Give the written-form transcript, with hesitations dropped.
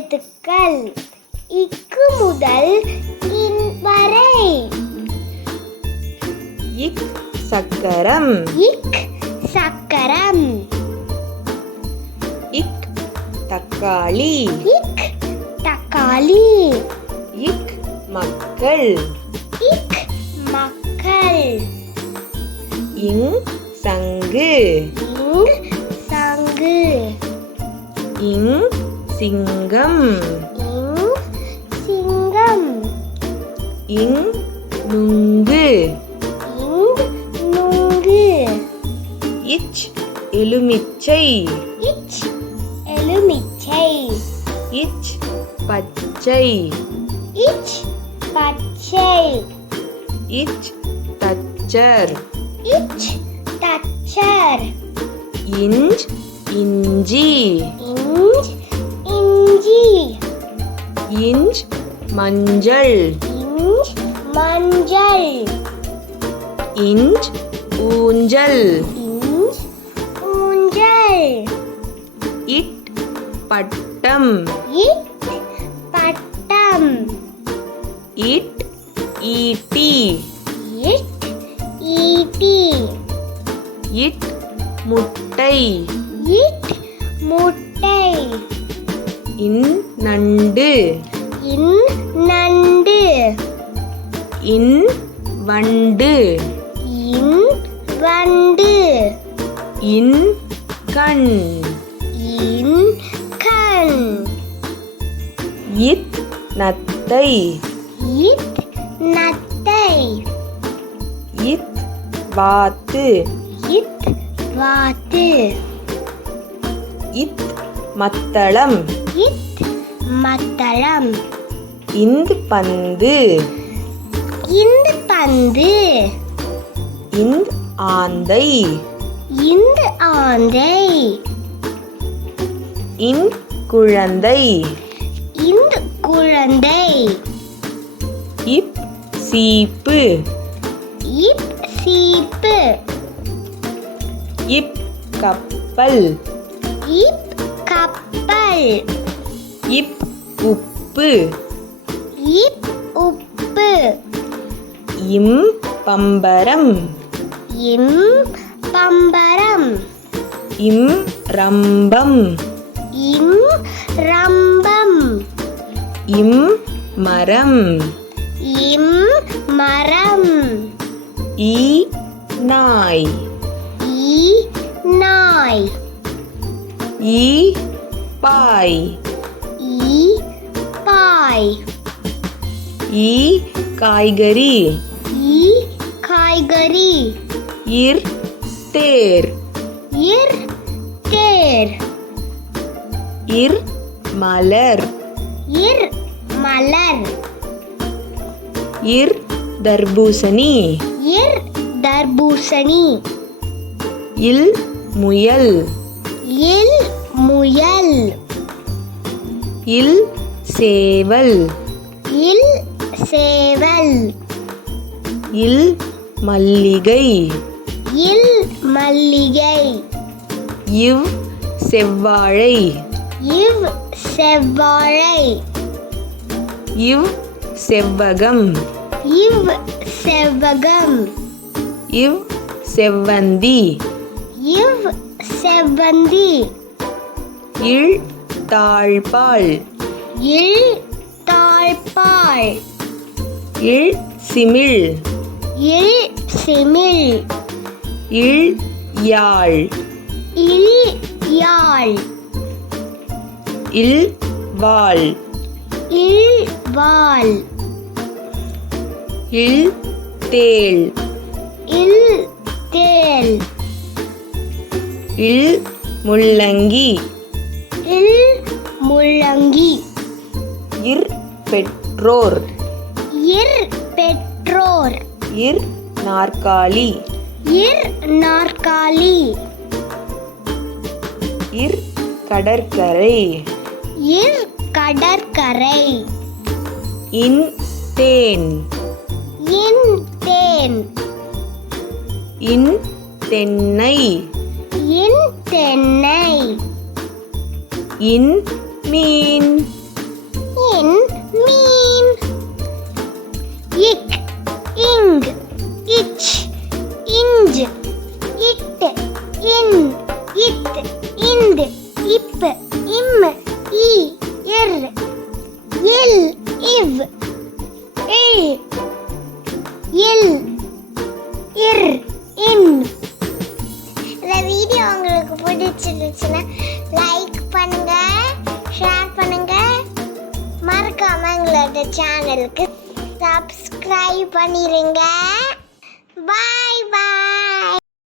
எழுத்துக்கள் இக்கு முதல் இன் வரை. இக் சக்கரம். இக் சக்கரம். இக் தக்காளி. இக் தக்காளி. இக் மக்கள். இக் மக்கள். இங் சங்கு. இங் சங்கு. இங் சிங்கம். இங் சிங்கம். இங் நுங்கு. இங் நுங்கு. இச் எலுமிச்சை. இச் எலுமிச்சை. இச் பச்சை. இச் பச்சை. இச் தச்சர். இச் தச்சர். இஞ்ச் இஞ்சி. இஞ்ச் இஞ்சி. இஞ்ச் மஞ்சள். இஞ்ச் மஞ்சள். இஞ்ச் ஊஞ்சல். இஞ்ச் ஊஞ்சல். இட் பட்டம். இட் பட்டம். இட் ஈட்டி. இட் ஈட்டி. இட் முட்டை. இட் முட்டை. இன் நண்டு. இன் நண்டு. இன் வண்டு. இன் வண்டு. இன் கண். இன் கண். இத் நத்தை. இத் நத்தை. இத் வாத்து. இத் வாத்து. இத் மத்தளம். இத் மத்தளம். இந்து பந்து. இந்த பந்து. இந்த் ஆந்தை. இந்த ஆந்தை. இன் குழந்தை. இந்த குழந்தை. இப் சீப்பு. இப் சீப்பு. இப் கப்பல். இப் கப்பல். இப் உப்பு. இப் உப்பு. இம் பம்பரம். இம் பம்பரம். இம் ரம்பம். இம் ரம்பம். இம் மரம். இம் மரம். ஈ நாய். ஈ நாய். ஈ பாய். ஈ பாய். ஈ காய்கறி. ஈ காய்கறி. இர் தேர். இர் தேர். இர் மலர். இர் மலர். இர் தர்பூசணி. இர் தர்பூசணி. இல் முயல். இல் முயல். இல் சேவல். இல் சேவல். இல் மல்லிகை. இல் மல்லிகை. இவ் செவ்வாழை. இவ் செவ்வாழை. இவ் செவ்வகம். இவ் செவ்வகம். இவ் செவ்வந்தி. இவ் செவ்வந்தி. இல் தாழ்பாள். இல் தாழ்பாள். இல் சிமிழ். இல் சிமிழ். இல் யாழ். இல் யாழ். இல் வாள். இல் வாள். இல் தேள். இல் தேள். இல் முள்ளங்கி. இல் முள்ளங்கி. இர் பெற்றோர். இர் பெற்றோர். இர் நாற்காலி. இர் நாற்காலி. இர் கடற்கரை. இர் கடற்கரை. இன் தேன். இன் தேன். இன் தென்னை. இன் தென்னை. இன் மீன். இன் மீன். இக் இங் இச் இஞ்ச் இட் இன் இத் இந்து இப் இம் இ இர் இல் இவ் இல் இல் இர் இன். இந்த வீடியோ உங்களுக்கு பிடிச்சிருந்துச்சுன்னா லைக் பண்ணுங்க, ஷேர் பண்ணுங்க, மறக்காம எங்களோட சேனலுக்கு சப்ஸ்கிரைப் பண்ணிடுங்க. பாய் பாய்.